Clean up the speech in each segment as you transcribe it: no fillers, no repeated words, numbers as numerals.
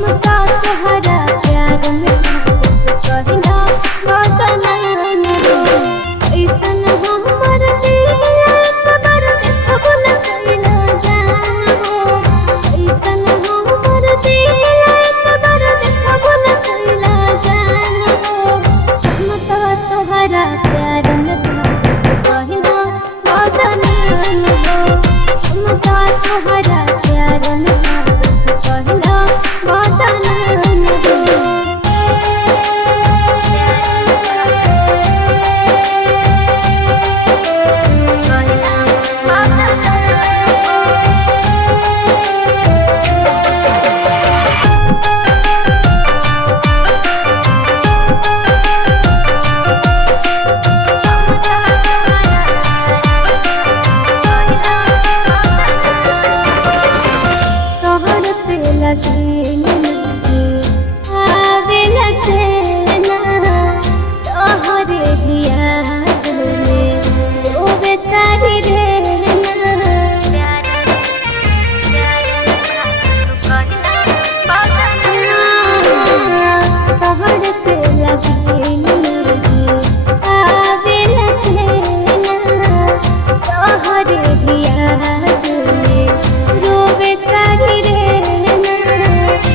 हमका तोहरा प्यार में कहना बदनाम हो। ऐसन हमर दिया कबर देखबो न कैला जान हो। ऐसन हमर दिया कबर देखबो न कैला जान हो। हमका तोहरा प्यार में कहना बदनाम हो। हमका तोहरा प्यार में कहना बदनाम हो। तोहर पे लकीन आवे न चैना। तोहरे याद में रोवे सारी रहना। तोहर पे लकीन आवे न चैना। तोहरे याद में रोवे सारी रहना।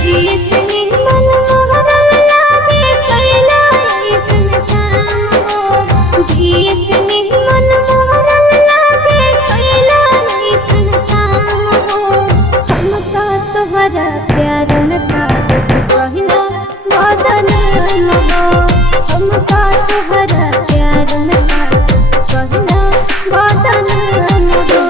जिसने मन मोहरल लागे कैला ऐसन काम हो। जिसने मन मोहरल लागे कैला ऐसन काम हो। हमका तोहरा प्यार में कहना बदनाम हो। हमका तोहरा प्यार में कहना बदनाम हो।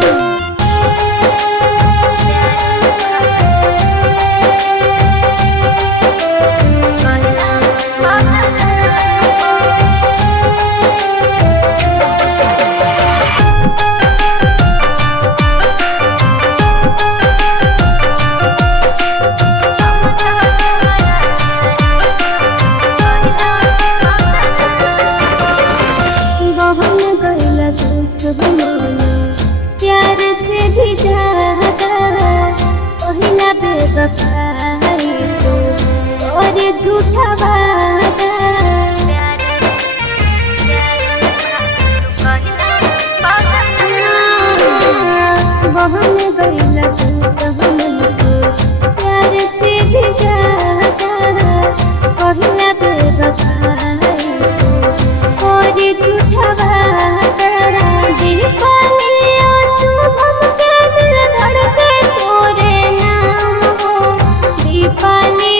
बहन गइला दुश्मनी प्यार से भी ज्यादा। पहिला बेवफाई तो और झूठा वादा। बहन गइला दुश्मनी प्यार से भी ज्यादा। पहिला बेवफाई तो और झूठा वादा। दीपाली आंसू हमके दिल धड़के तोरे नाम हो। दीपाली